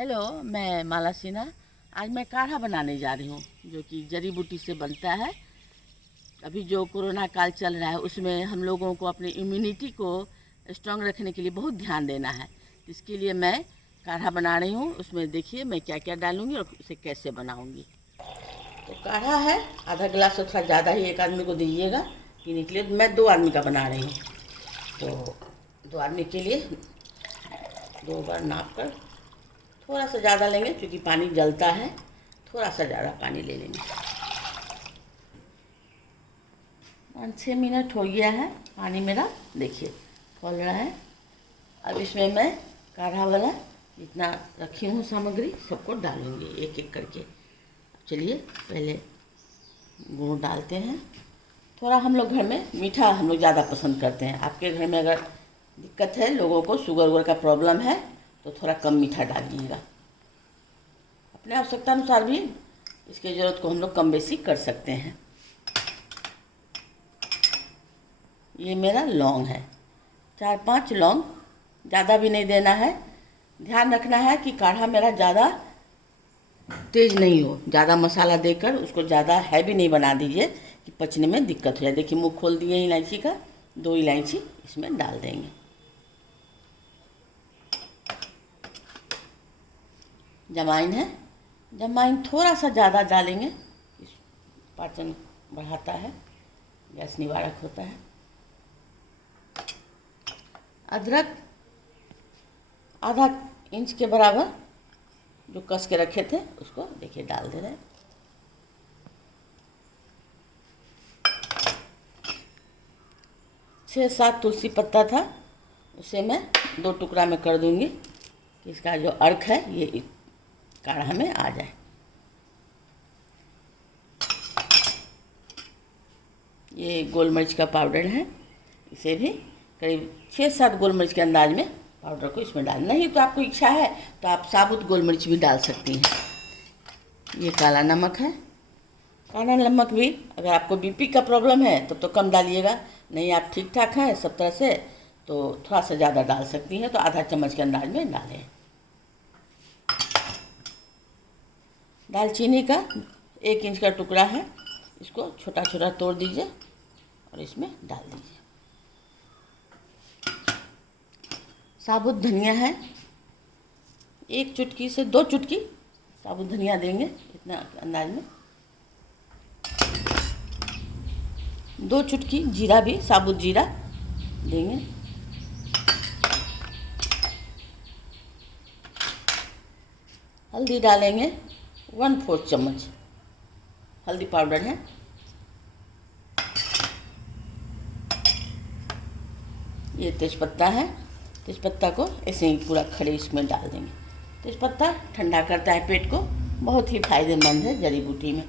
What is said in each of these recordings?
Hello, मैं माला सिन्हा। आज मैं काढ़ा बनाने जा रही हूँ जो कि जड़ी बूटी से बनता है। अभी जो कोरोना काल चल रहा है उसमें हम लोगों को अपनी इम्यूनिटी को स्ट्रांग रखने के लिए बहुत ध्यान देना है। इसके लिए मैं काढ़ा बना रही हूँ। उसमें देखिए मैं क्या क्या डालूँगी और इसे कैसे बनाऊँगी। तो काढ़ा है, आधा गिलास से थोड़ा ज़्यादा ही एक आदमी को दीजिएगा पीने के लिए। मैं 2 आदमी का बना रही हूँ, तो 2 आदमी के लिए 2 बार नाप कर थोड़ा सा ज़्यादा लेंगे क्योंकि पानी जलता है। थोड़ा सा ज़्यादा पानी ले लेंगे। 5-6 मिनट हो गया है, पानी मेरा देखिए खोल रहा है। अब इसमें मैं काढ़ा वाला जितना रखी हूँ सामग्री सबको डालूँगी एक एक करके। चलिए पहले गुड़ डालते हैं। थोड़ा हम लोग घर में मीठा हम लोग ज़्यादा पसंद करते हैं। आपके घर में अगर दिक्कत है, लोगों को शुगर वुगर का प्रॉब्लम है, तो थोड़ा कम मीठा डालिएगा। अपने आवश्यकता अनुसार भी इसकी ज़रूरत को हम लोग कम बेसी कर सकते हैं। ये मेरा लौंग है, 4-5 लौंग, ज़्यादा भी नहीं देना है। ध्यान रखना है कि काढ़ा मेरा ज़्यादा तेज़ नहीं हो। ज़्यादा मसाला देकर उसको ज़्यादा हैवी नहीं बना दीजिए कि पचने में दिक्कत हो जाए। देखिए मुँह खोल दिए इलायची का। 2 इलायची इसमें डाल देंगे। जमाइन है, जमाइन थोड़ा सा ज़्यादा डालेंगे, पाचन बढ़ाता है, गैस निवारक होता है। अदरक आधा इंच के बराबर जो कस के रखे थे उसको देखिए डाल दे रहे हैं। छः 7 तुलसी पत्ता था, उसे मैं 2 टुकड़ा में कर दूंगी कि इसका जो अर्क है ये काढ़ा में आ जाए। ये गोल मिर्च का पाउडर है, इसे भी करीब 6-7 गोल मिर्च के अंदाज में पाउडर को इसमें डाल। नहीं तो आपको इच्छा है तो आप साबुत गोल मिर्च भी डाल सकती हैं। ये काला नमक है। काला नमक भी अगर आपको बीपी का प्रॉब्लम है तब तो कम डालिएगा, नहीं आप ठीक ठाक हैं सब तरह से तो थोड़ा सा ज़्यादा डाल सकती हैं, तो आधा चम्मच के अंदाज में डालें। दालचीनी का 1 इंच का टुकड़ा है, इसको छोटा छोटा तोड़ दीजिए और इसमें डाल दीजिए। साबुत धनिया है, 1 चुटकी से 2 चुटकी साबुत धनिया देंगे, इतना अंदाज में। 2 चुटकी जीरा भी, साबुत जीरा देंगे। हल्दी डालेंगे 1/4 चम्मच, हल्दी पाउडर है। ये तेज़पत्ता है, तेज़पत्ता को ऐसे ही पूरा खड़े इसमें डाल देंगे। तेज़पत्ता ठंडा करता है पेट को, बहुत ही फायदेमंद है जड़ी बूटी में।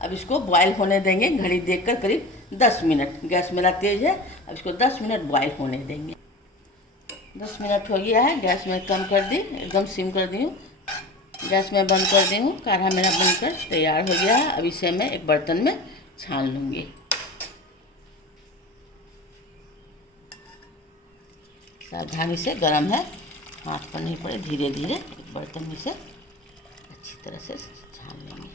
अब इसको बॉयल होने देंगे, घड़ी देखकर करीब 10 मिनट। गैस मेरा तेज़ है, अब इसको 10 मिनट बॉयल होने देंगे। 10 मिनट हो गया है, गैस में कम कर दी, एकदम सिम कर दी हूँ। गैस में बंद कर दी हूँ। काढ़ा मेरा बनकर तैयार हो गया है। अब इसे मैं एक बर्तन में छान लूँगी। सावधानी से, गर्म है, हाथ पर नहीं पड़े, धीरे धीरे एक बर्तन में से अच्छी तरह से छान लेंगे।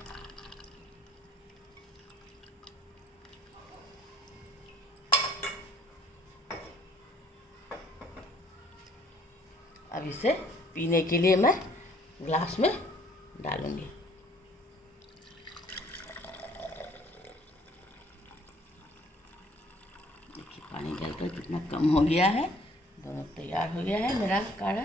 अब इसे पीने के लिए मैं ग्लास में डालूंगी। देखिए पानी जलकर कितना कम हो गया है, दोनों तैयार हो गया है मेरा काढ़ा।